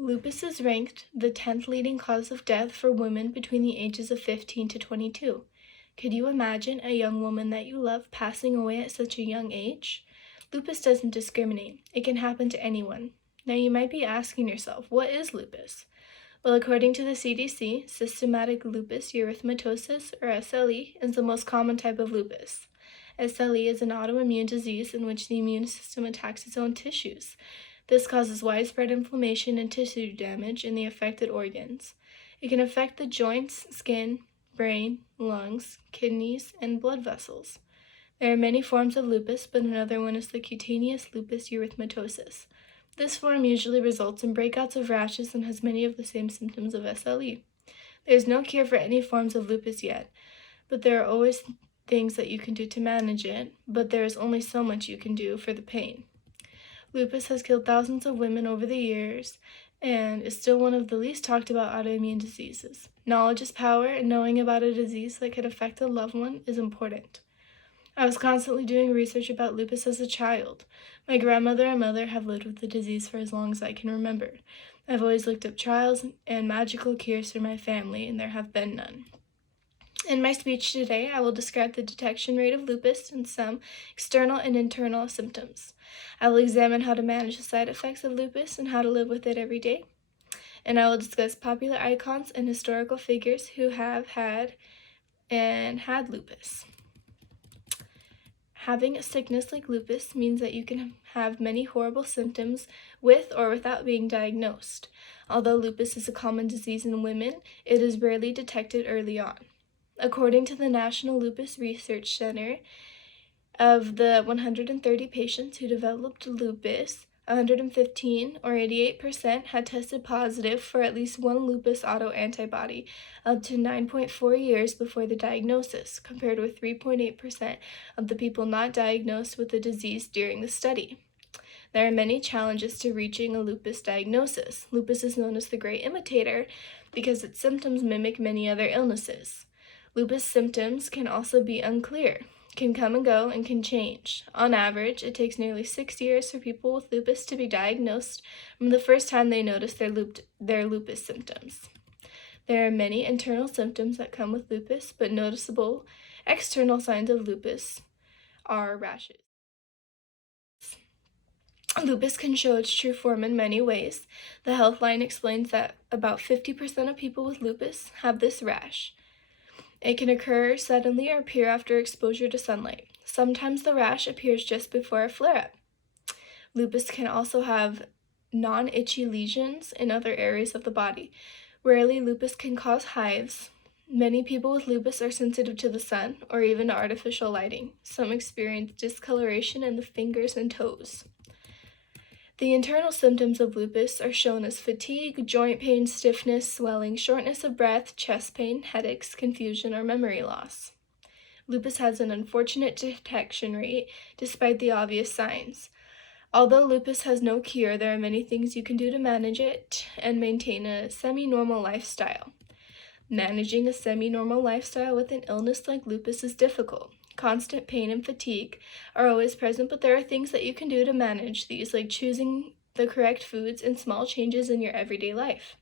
Lupus is ranked the 10th leading cause of death for women between the ages of 15 to 22. Could you imagine a young woman that you love passing away at such a young age? Lupus doesn't discriminate. It can happen to anyone. Now you might be asking yourself, what is lupus? Well, according to the CDC, systematic lupus erythematosus, or SLE, is the most common type of lupus. SLE is an autoimmune disease in which the immune system attacks its own tissues. This causes widespread inflammation and tissue damage in the affected organs. It can affect the joints, skin, brain, lungs, kidneys, and blood vessels. There are many forms of lupus, but another one is the cutaneous lupus erythematosus. This form usually results in breakouts of rashes and has many of the same symptoms of SLE. There is no cure for any forms of lupus yet, but there are always things that you can do to manage it, but there is only so much you can do for the pain. Lupus has killed thousands of women over the years and is still one of the least talked about autoimmune diseases. Knowledge is power, and knowing about a disease that could affect a loved one is important. I was constantly doing research about lupus as a child. My grandmother and mother have lived with the disease for as long as I can remember. I've always looked up trials and magical cures for my family, and there have been none. In my speech today, I will describe the detection rate of lupus and some external and internal symptoms. I will examine how to manage the side effects of lupus and how to live with it every day. And I will discuss popular icons and historical figures who have had lupus. Having a sickness like lupus means that you can have many horrible symptoms with or without being diagnosed. Although lupus is a common disease in women, it is rarely detected early on. According to the National Lupus Research Center, of the 130 patients who developed lupus, 115 or 88% had tested positive for at least one lupus autoantibody up to 9.4 years before the diagnosis, compared with 3.8% of the people not diagnosed with the disease during the study. There are many challenges to reaching a lupus diagnosis. Lupus is known as the great imitator because its symptoms mimic many other illnesses. Lupus symptoms can also be unclear, can come and go, and can change. On average, it takes nearly 6 years for people with lupus to be diagnosed from the first time they notice their lupus symptoms. There are many internal symptoms that come with lupus, but noticeable external signs of lupus are rashes. Lupus can show its true form in many ways. The Healthline explains that about 50% of people with lupus have this rash. It can occur suddenly or appear after exposure to sunlight. Sometimes the rash appears just before a flare-up. Lupus can also have non-itchy lesions in other areas of the body. Rarely, lupus can cause hives. Many people with lupus are sensitive to the sun or even to artificial lighting. Some experience discoloration in the fingers and toes. The internal symptoms of lupus are shown as fatigue, joint pain, stiffness, swelling, shortness of breath, chest pain, headaches, confusion, or memory loss. Lupus has an unfortunate detection rate despite the obvious signs. Although lupus has no cure, there are many things you can do to manage it and maintain a semi-normal lifestyle. Managing a semi-normal lifestyle with an illness like lupus is difficult. Constant pain and fatigue are always present, but there are things that you can do to manage these, like choosing the correct foods and small changes in your everyday life.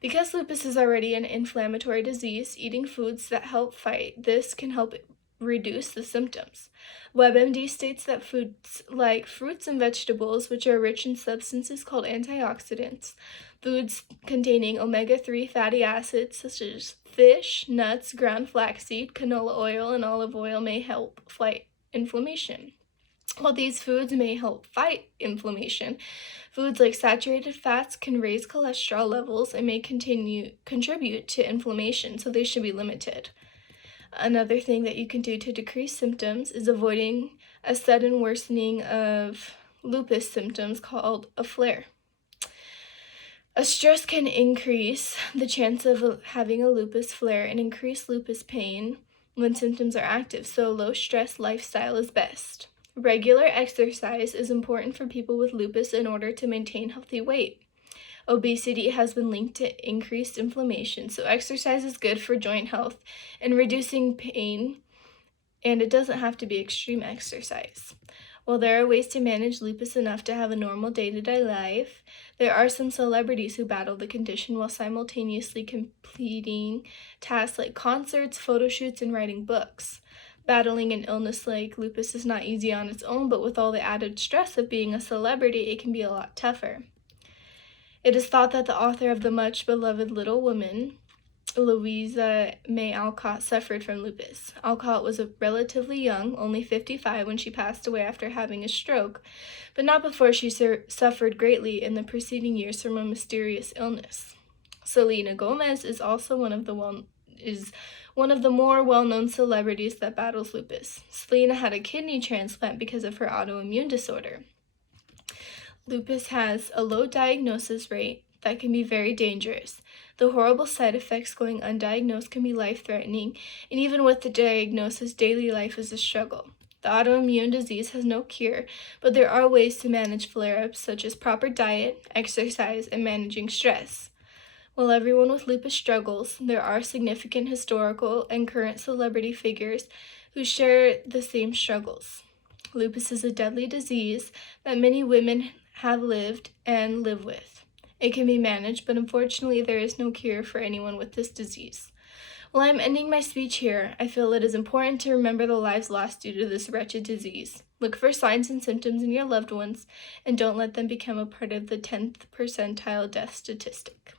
Because lupus is already an inflammatory disease, eating foods that help fight this can help reduce the symptoms. WebMD states that foods like fruits and vegetables, which are rich in substances called antioxidants, foods containing omega-3 fatty acids such as fish, nuts, ground flaxseed, canola oil, and olive oil may help fight inflammation. While these foods may help fight inflammation, foods like saturated fats can raise cholesterol levels and may contribute to inflammation, so they should be limited. Another thing that you can do to decrease symptoms is avoiding a sudden worsening of lupus symptoms called a flare. A stress can increase the chance of having a lupus flare and increase lupus pain when symptoms are active, so a low-stress lifestyle is best. Regular exercise is important for people with lupus in order to maintain healthy weight. Obesity has been linked to increased inflammation, so exercise is good for joint health and reducing pain, and it doesn't have to be extreme exercise. While there are ways to manage lupus enough to have a normal day-to-day life, There are some celebrities who battle the condition while simultaneously completing tasks like concerts, photo shoots, and writing books. Battling an illness like lupus is not easy on its own, but with all the added stress of being a celebrity, it can be a lot tougher. It is thought that the author of the much beloved Little Women, Louisa May Alcott, suffered from lupus. Alcott was relatively young, only 55, when she passed away after having a stroke, but not before she suffered greatly in the preceding years from a mysterious illness. Selena Gomez is also one of the more well-known celebrities that battles lupus. Selena had a kidney transplant because of her autoimmune disorder. Lupus has a low diagnosis rate that can be very dangerous. The horrible side effects going undiagnosed can be life-threatening, and even with the diagnosis, daily life is a struggle. The autoimmune disease has no cure, but there are ways to manage flare-ups, such as proper diet, exercise, and managing stress. While everyone with lupus struggles, there are significant historical and current celebrity figures who share the same struggles. Lupus is a deadly disease that many women have lived and live with. It can be managed, but unfortunately there is no cure for anyone with this disease. While I'm ending my speech here, I feel it is important to remember the lives lost due to this wretched disease. Look for signs and symptoms in your loved ones, and don't let them become a part of the 10th percentile death statistic.